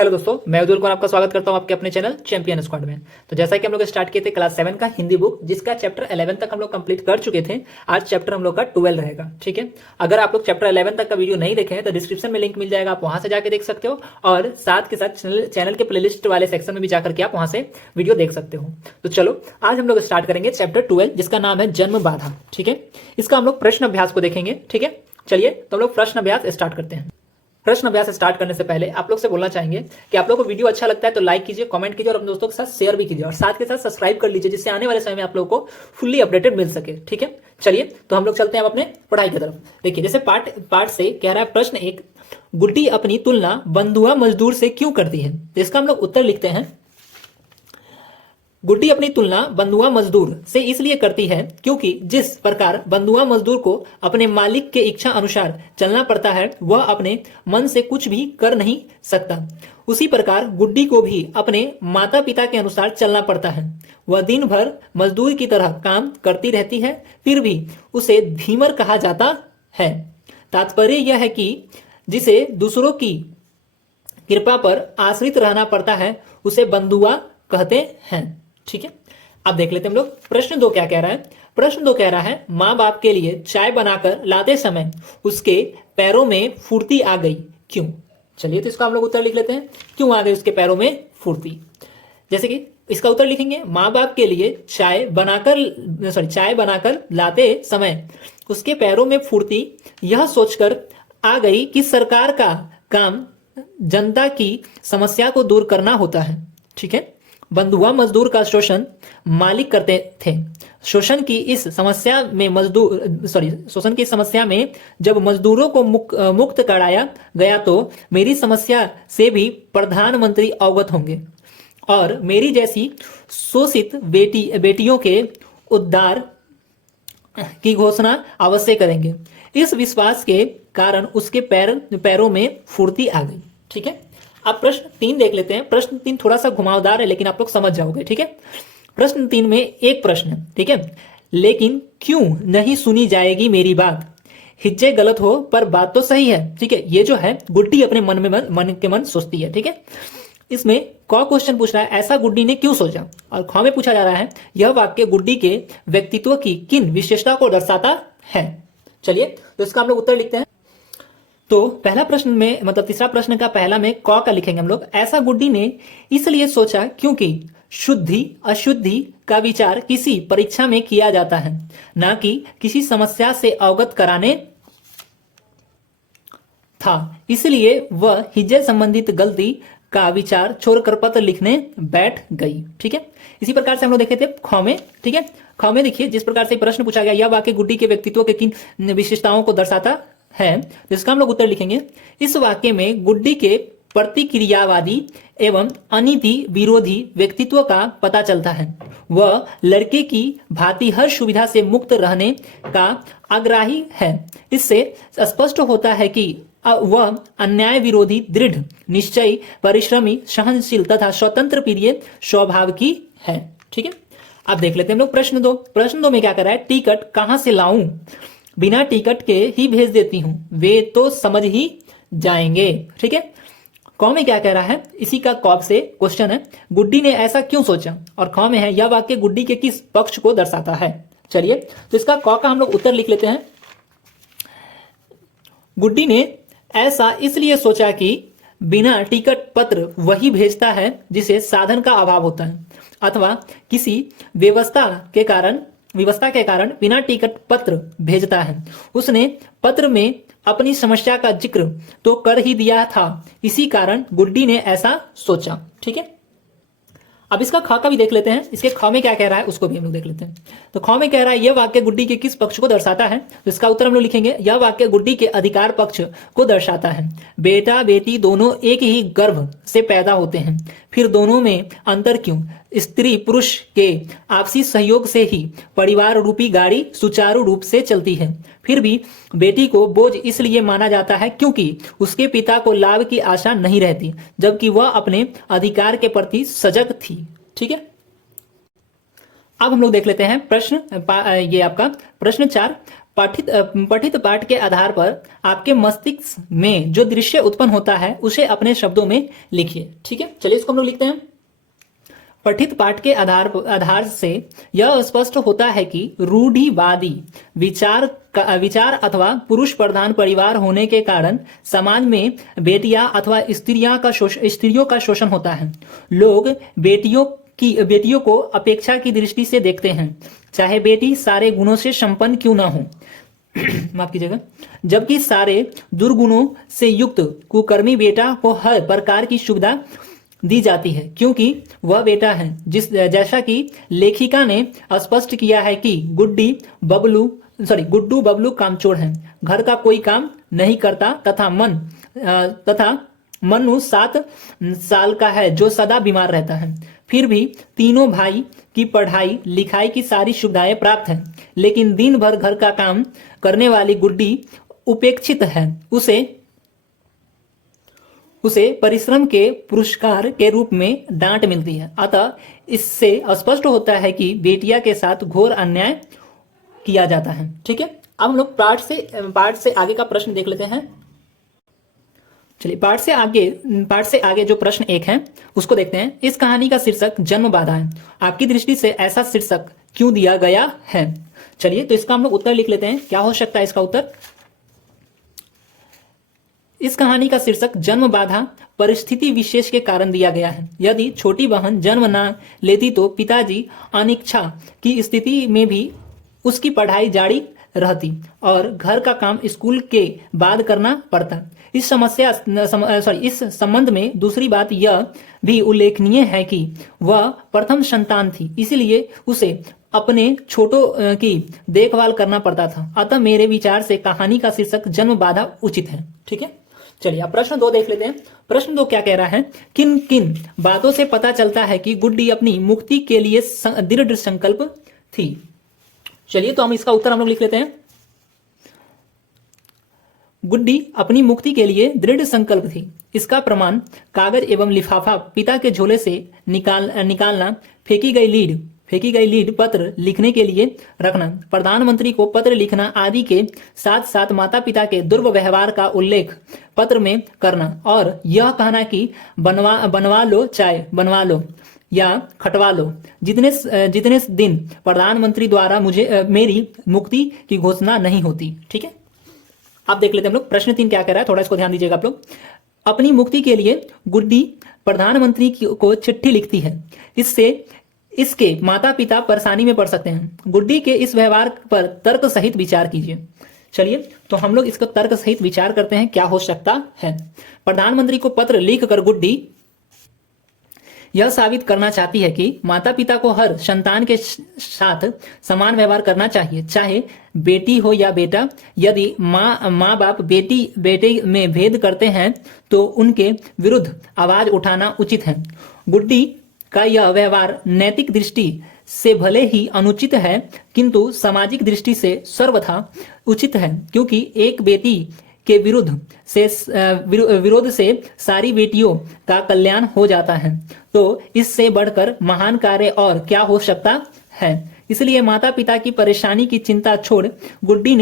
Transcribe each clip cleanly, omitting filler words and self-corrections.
Hello दोस्तों, मैं उज्जवल कुमार आपका स्वागत करता हूं आपके अपने चैनल चैंपियन स्क्वाड में। तो जैसा कि हम लोग स्टार्ट किए थे क्लास 7 का हिंदी बुक, जिसका चैप्टर 11 तक हम लोग कंप्लीट कर चुके थे। आज चैप्टर हम लोग का 12 रहेगा। ठीक है, अगर आप लोग चैप्टर 11 तक का वीडियो नहीं देखे हैं तो डिस्क्रिप्शन में लिंक मिल जाएगा, आप वहां से जाकर देख सकते हो। और साथ के साथ चैनल के प्लेलिस्ट वाले सेक्शन में भी जाकर के आप वहां से वीडियो देख सकते हो। तो चलो आज हम लोग स्टार्ट करेंगे चैप्टर 12, जिसका नाम है जन्म बाधा। ठीक है, इसका हम लोग प्रश्न अभ्यास को देखेंगे। ठीक है, चलिए तो हम लोग प्रश्न अभ्यास स्टार्ट करते हैं। प्रश्न अभ्यास स्टार्ट करने से पहले आप लोग से बोलना चाहेंगे कि आप लोग को वीडियो अच्छा लगता है तो लाइक कीजिए, कमेंट कीजिए और अपने दोस्तों के साथ शेयर भी कीजिए और साथ के साथ सब्सक्राइब कर लीजिए, जिससे आने वाले समय में आप लोगों को फुल्ली अपडेटेड मिल सके। ठीक है, चलिए तो हम लोग चलते हैं अपने पढ़ाई की तरफ। देखिए, जैसे पार्ट से कह रहा है प्रश्न 1, गुड्डी अपनी तुलना बंधुआ मजदूर से क्यों करती है। तो इसका हम लोग उत्तर लिखते हैं। गुड्डी अपनी तुलना बंधुआ मजदूर से इसलिए करती है क्योंकि जिस प्रकार बंधुआ मजदूर को अपने मालिक के इच्छा अनुसार चलना पड़ता है, वह अपने मन से कुछ भी कर नहीं सकता। उसी प्रकार गुड्डी को भी अपने माता पिता के अनुसार चलना पड़ता है। वह दिन भर मजदूर की तरह काम करती रहती है, फिर भी उसे धीमर कहा जाता है। तात्पर्य यह है कि जिसे दूसरों की कृपा पर आश्रित रहना पड़ता है, उसे बंधुआ कहते हैं। ठीक है, अब देख लेते हैं हम लोग प्रश्न 2 क्या कह रहा है। प्रश्न 2 कह रहा है, माँ बाप के लिए चाय बनाकर लाते समय उसके पैरों में फुर्ती आ गई, क्यों। चलिए तो इसका हम लोग उत्तर लिख लेते हैं, क्यों आ गई उसके पैरों में फुर्ती। जैसे कि इसका उत्तर लिखेंगे, माँ बाप के लिए चाय बनाकर लाते समय उसके पैरों में फुर्ती यह सोचकर आ गई कि सरकार का काम जनता की समस्या को दूर करना होता है। ठीक है, बंधुआ मजदूर का शोषण मालिक करते थे। शोषण की इस समस्या में जब मजदूरों को मुक्त कराया गया तो मेरी समस्या से भी प्रधानमंत्री अवगत होंगे और मेरी जैसी शोषित बेटियों के उद्धार की घोषणा अवश्य करेंगे। इस विश्वास के कारण उसके पैरों में फुर्ती आ गई। ठीक है, अब प्रश्न 3 देख लेते हैं। प्रश्न 3 थोड़ा सा घुमावदार है, लेकिन आप लोग समझ जाओगे। ठीक है, प्रश्न 3 में एक प्रश्न, ठीक है, लेकिन क्यों नहीं सुनी जाएगी मेरी बात। हिज्जे गलत हो पर बात तो सही है। ठीक है, ये जो है गुड्डी अपने मन के मन सोचती है। ठीक है, इसमें क क्वेश्चन पूछ रहा है, ऐसा गुड्डी ने क्यों सोचा। और ख में पूछा जा रहा है, यह वाक्य गुड्डी के व्यक्तित्व की किन विशेषता को दर्शाता है। चलिए तो इसका हम लोग उत्तर लिखते हैं। तो पहला प्रश्न में मतलब तीसरा प्रश्न का पहला में क का लिखेंगे हम लोग। ऐसा गुड्डी ने इसलिए सोचा क्योंकि शुद्धि अशुद्धि का विचार किसी परीक्षा में किया जाता है, ना कि किसी समस्या से अवगत कराने था। इसलिए वह हिज्जे संबंधित गलती का विचार छोड़कर पत्र लिखने बैठ गई। ठीक है, इसी प्रकार से हम लोग देखे थे ख में। ठीक है, ख में देखिए जिस प्रकार से प्रश्न पूछा गया, यह वाक्य गुड्डी के व्यक्तित्व के किन विशेषताओं को दर्शाता है, जिसका हम लोग उत्तर लिखेंगे। इस वाक्य में गुड्डी के प्रतिक्रियावादी एवं अनीति विरोधी व्यक्तित्व का पता चलता है। वह लड़के की भांति हर सुविधा से मुक्त रहने का आग्रही है। इससे स्पष्ट होता है कि वह अन्याय विरोधी, दृढ़ निश्चयी, परिश्रमी, सहनशील तथा स्वतंत्र प्रिय स्वभाव की है। ठीक है, अब देख लेते हैं हम लोग प्रश्न 2। प्रश्न 2 में क्या कर रहा है, टिकट कहां से लाऊं, बिना टिकट के ही भेज देती हूं, वे तो समझ ही जाएंगे। ठीक है, क में क्या कह रहा है, इसी का कॉप से क्वेश्चन है, गुड्डी ने ऐसा क्यों सोचा। और ख में है, यह वाक्य गुड्डी के किस पक्ष को दर्शाता है। चलिए तो इसका क का हम लोग उत्तर लिख लेते हैं। गुड्डी ने ऐसा इसलिए सोचा कि बिना टिकट पत्र वही भेजता है जिसे साधन का अभाव होता है, अथवा किसी व्यवस्था के कारण बिना टिकट पत्र भेजता है। उसने पत्र में अपनी समस्या का जिक्र तो कर ही दिया था, इसी कारण गुड्डी ने ऐसा सोचा। ठीक है, अब इसका ख का भी देख लेते हैं। इसके ख में क्या कह रहा है उसको भी हम लोग देख लेते हैं। तो ख में कह रहा है, यह वाक्य गुड्डी के किस पक्ष को दर्शाता है। तो इसका उत्तर हम लोग लिखेंगे, यह वाक्य गुड्डी के अधिकार पक्ष को दर्शाता है। बेटा बेटी दोनों एक ही गर्भ से पैदा होते हैं, फिर दोनों में अंतर क्यों। स्त्री पुरुष के आपसी सहयोग से ही परिवार रूपी गाड़ी सुचारू रूप से चलती है। फिर भी बेटी को बोझ इसलिए माना जाता है क्योंकि उसके पिता को लाभ की आशा नहीं रहती, जबकि वह अपने अधिकार के प्रति सजग थी। ठीक है, अब हम लोग देख लेते हैं प्रश्न ये आपका प्रश्न 4। पठित पाठ के आधार पर आपके मस्तिष्क में जो दृश्य उत्पन्न होता है उसे अपने शब्दों में लिखिए। ठीक है, चलिए इसको हम लोग लिखते हैं। पठित पाठ के आधार से यह स्पष्ट होता है कि रूढ़िवादी विचार अथवा पुरुष प्रधान परिवार होने के कारण समाज में बेटियां अथवा स्त्रियों का शोषण होता है। लोग बेटियों को अपेक्षा की दृष्टि से देखते हैं, चाहे बेटी सारे गुणों से संपन्न क्यों ना हो। माफ कीजिएगा। जबकि सारे दुर्गुणों से युक्त कुकर्मी बेटा को हर प्रकार की सुविधा दी जाती है क्योंकि वह बेटा है। जैसा कि लेखिका ने स्पष्ट किया है कि गुड्डू बबलू कामचोर हैं, घर का कोई काम नहीं करता तथा मनु 7 साल का है जो सदा बीमार रहता है। फिर भी तीनों भाई की पढ़ाई लिखाई की सारी सुविधाएं प्राप्त हैं, लेकिन दिन भर घर का काम करने वाली गुड्डी उपेक्षित है। उसे परिश्रम के पुरस्कार के रूप में डांट मिलती है। अतः इससे स्पष्ट होता है कि बेटिया के साथ घोर अन्याय किया जाता है। ठीक है, अब हम लोग पार्ट से आगे का प्रश्न देख लेते हैं। चलिए पार्ट से आगे जो प्रश्न 1 है उसको देखते हैं। इस कहानी का शीर्षक जन्म बाधा है। आपकी दृष्टि से ऐसा शीर्षक क्यों दिया गया है? चलिए तो इसका हम लोग उत्तर लिख लेते हैं। क्या हो सकता है इसका उत्तर? इस कहानी का शीर्षक जन्म बाधा परिस्थिति विशेष के कारण दिया गया है। यदि छोटी बहन जन्म न लेती तो पिताजी अनिच्छा की स्थिति में भी उसकी पढ़ाई जारी रहती और घर का काम स्कूल के बाद करना पड़ता। इस संबंध में दूसरी बात यह भी उल्लेखनीय है कि वह प्रथम संतान थी, इसलिए उसे अपने छोटों की देखभाल करना पड़ता था। अतः मेरे विचार से कहानी का शीर्षक जन्म बाधा उचित है। ठीक है, चलिए अब प्रश्न 2 देख लेते हैं। प्रश्न 2 क्या कह रहा है? किन किन बातों से पता चलता है कि गुड्डी अपनी मुक्ति के लिए दृढ़ संकल्प थी? चलिए तो हम इसका उत्तर हम लोग लिख लेते हैं। गुड्डी अपनी मुक्ति के लिए दृढ़ संकल्प थी। इसका प्रमाण कागज एवं लिफाफा पिता के झोले से निकालना, फेंकी गई लीड पत्र लिखने के लिए रखना, प्रधानमंत्री को पत्र लिखना आदि के साथ साथ माता पिता के दुर्व्यवहार का उल्लेख पत्र में करना और यह कहना कि बनवा लो चाय बनवा लो या खटवा लो जितने दिन प्रधानमंत्री द्वारा मेरी मुक्ति की घोषणा नहीं होती। ठीक है, आप देख लेते हैं हम लोग। प्रश्न 3 क्या कह रहा है, थोड़ा इसको ध्यान दीजिएगा आप लोग। अपनी मुक्ति के लिए गुड्डी प्रधानमंत्री को चिट्ठी लिखती है। इसके माता पिता परेशानी में पड़ सकते हैं। गुड्डी के इस व्यवहार पर तर्क सहित विचार कीजिए। चलिए तो हम लोग इसका तर्क सहित विचार करते हैं, क्या हो सकता है। प्रधानमंत्री को पत्र लिखकर गुड्डी यह साबित करना चाहती है कि माता पिता को हर संतान के साथ समान व्यवहार करना चाहिए, चाहे बेटी हो या बेटा। यदि माँ बाप बेटे में भेद करते हैं तो उनके विरुद्ध आवाज उठाना उचित है। गुड्डी का यह व्यवहार नैतिक दृष्टि से भले ही अनुचित है किंतु सामाजिक दृष्टि से सर्वथा उचित है, क्योंकि एक बेटी के विरोध से सारी बेटियों का कल्याण हो जाता है। तो इससे बढ़कर महान कार्य और क्या हो सकता है। इसलिए माता पिता की परेशानी की चिंता छोड़ गुड्डी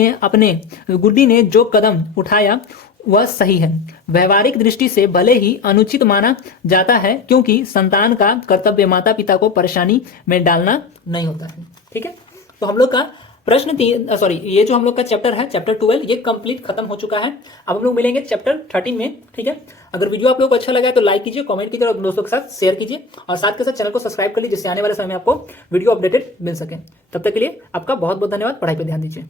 ने जो कदम उठाया वह सही है। व्यवहारिक दृष्टि से भले ही अनुचित माना जाता है, क्योंकि संतान का कर्तव्य माता पिता को परेशानी में डालना नहीं होता है। ठीक है, तो हम लोग का प्रश्न 3 ये जो हम लोग का चैप्टर है, चैप्टर 12 ये कंप्लीट खत्म हो चुका है। अब हम लोग मिलेंगे चैप्टर 13 में। ठीक है, अगर वीडियो आप लोग को अच्छा लगा है तो लाइक कीजिए, कमेंट कीजिए और दोस्तों के साथ शेयर कीजिए और साथ के साथ चैनल को सब्सक्राइब कर लीजिए, जिससे आने वाले समय में आपको वीडियो अपडेटेड मिल सके। तब तक के लिए आपका बहुत बहुत धन्यवाद। पढ़ाई पर ध्यान दीजिए।